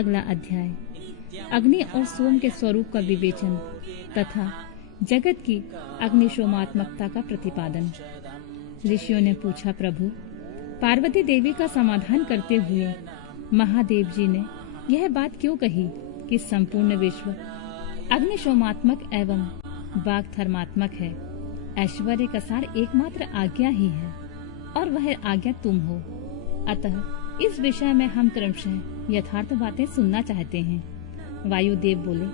अगला अध्याय अग्नि और सोम के स्वरूप का विवेचन तथा जगत की अग्निशोमात्मकता का प्रतिपादन। ऋषियों ने पूछा, प्रभु, पार्वती देवी का समाधान करते हुए महादेव जी ने यह बात क्यों कही कि संपूर्ण विश्व अग्निशोमात्मक एवं वाग धर्मात्मक है। ऐश्वर्य का सार एकमात्र आज्ञा ही है और वह आज्ञा तुम हो। अतः इस विषय में हम क्रमशः यथार्थ बातें सुनना चाहते हैं। वायुदेव बोले,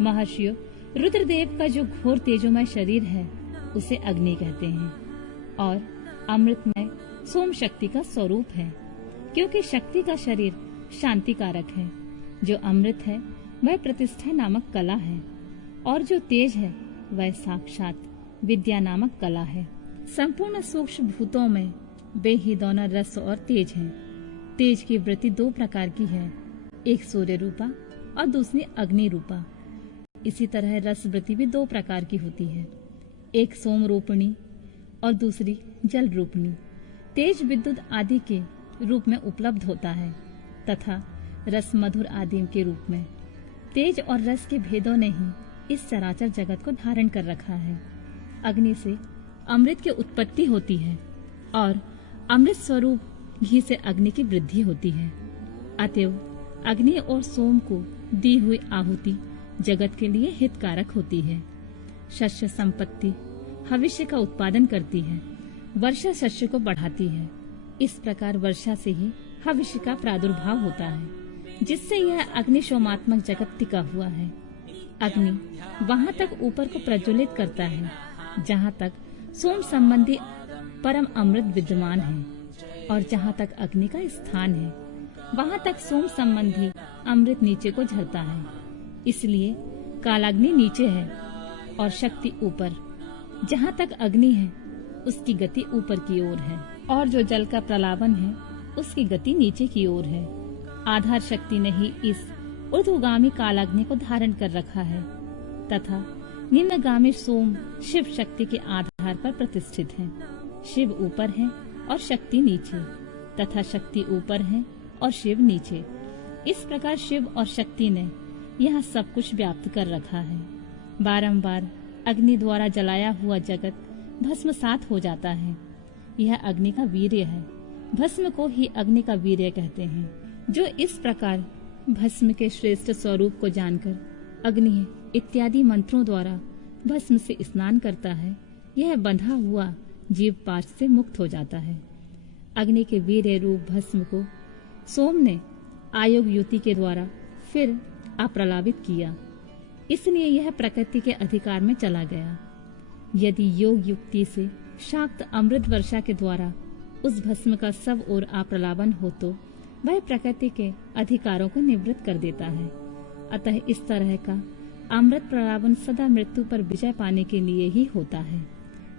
महर्षियों, रुद्रदेव का जो घोर तेजोमय शरीर है उसे अग्नि कहते हैं और अमृतमय सोम शक्ति का स्वरूप है, क्योंकि शक्ति का शरीर शांति कारक है। जो अमृत है वह प्रतिष्ठा नामक कला है और जो तेज है वह साक्षात विद्या नामक कला है। संपूर्ण सूक्ष्म भूतों में वे ही दोनों रस और तेज हैं। तेज की वृत्ति दो प्रकार की है, एक सूर्य रूपा और दूसरी अग्नि रूपा। इसी तरह रस वृत्ति भी दो प्रकार की होती है, एक सोम रूपिणी और दूसरी जल रूपिणी। तेज विद्युत आदि के रूप में उपलब्ध होता है तथा रस मधुर आदि के रूप में। तेज और रस के भेदों ने ही इस चराचर जगत को धारण कर रखा है। अग्नि से अमृत की उत्पत्ति होती है और अमृत स्वरूप घी से अग्नि की वृद्धि होती है। अतएव अग्नि और सोम को दी हुई आहुति जगत के लिए हितकारक होती है। शस्य संपत्ति भविष्य का उत्पादन करती है, वर्षा शस्य को बढ़ाती है। इस प्रकार वर्षा से ही भविष्य का प्रादुर्भाव होता है, जिससे यह अग्निशोमात्मक जगत टिका हुआ है। अग्नि वहाँ तक ऊपर को प्रज्वलित करता है जहाँ तक सोम संबंधी परम अमृत विद्यमान है और जहाँ तक अग्नि का स्थान है वहाँ तक सोम संबंधी अमृत नीचे को झरता है। इसलिए कालाग्नि नीचे है और शक्ति ऊपर। जहाँ तक अग्नि है उसकी गति ऊपर की ओर है और जो जल का प्रलावन है उसकी गति नीचे की ओर है। आधार शक्ति ने ही इस ऊर्ध्वगामी कालाग्नि को धारण कर रखा है तथा निम्नगामी सोम शिव शक्ति के आधार पर प्रतिष्ठित है। शिव ऊपर है और शक्ति नीचे तथा शक्ति ऊपर है और शिव नीचे। इस प्रकार शिव और शक्ति ने यह सब कुछ व्याप्त कर रखा है। बारंबार अग्नि द्वारा जलाया हुआ जगत भस्मसात हो जाता है। यह अग्नि का वीर्य है। भस्म को ही अग्नि का वीर्य कहते हैं। जो इस प्रकार भस्म के श्रेष्ठ स्वरूप को जानकर अग्नि इत्यादि मंत्रों द्वारा भस्म से स्नान करता है, यह बंधा हुआ जीव पाश से मुक्त हो जाता है। अग्नि के वीर्य रूप भस्म को सोम ने आयोग युति के द्वारा फिर अप्रलापित किया, इसलिए यह प्रकृति के अधिकार में चला गया। यदि योग युक्ति से शाक्त अमृत वर्षा के द्वारा उस भस्म का सब ओर अप्रलापन हो तो वह प्रकृति के अधिकारों को निवृत्त कर देता है। अतः इस तरह का अमृत प्रलापन सदा मृत्यु पर विजय पाने के लिए ही होता है।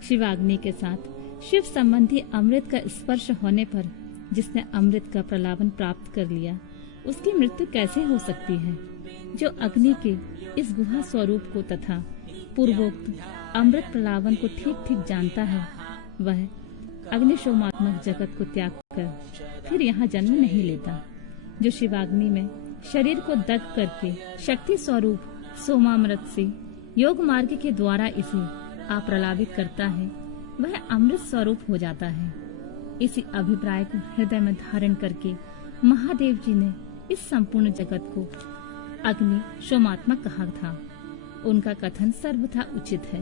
शिवाग्नि के साथ शिव संबंधी अमृत का स्पर्श होने पर जिसने अमृत का प्रलापन प्राप्त कर लिया उसकी मृत्यु कैसे हो सकती है। जो अग्नि के इस गुहा स्वरूप को तथा पूर्वोक्त अमृत प्रलापन को ठीक ठीक जानता है वह अग्निशोमात्मक जगत को त्याग कर फिर यहाँ जन्म नहीं लेता। जो शिवाग्नि में शरीर को दग्ध करके शक्ति स्वरूप सोमामृत से योग मार्ग के द्वारा इसे अप्रलापित करता है वह अमृत स्वरूप हो जाता है। इसी अभिप्राय को हृदय में धारण करके महादेव जी ने इस संपूर्ण जगत को अग्नि शोमात्मक कहा था। उनका कथन सर्वथा उचित है।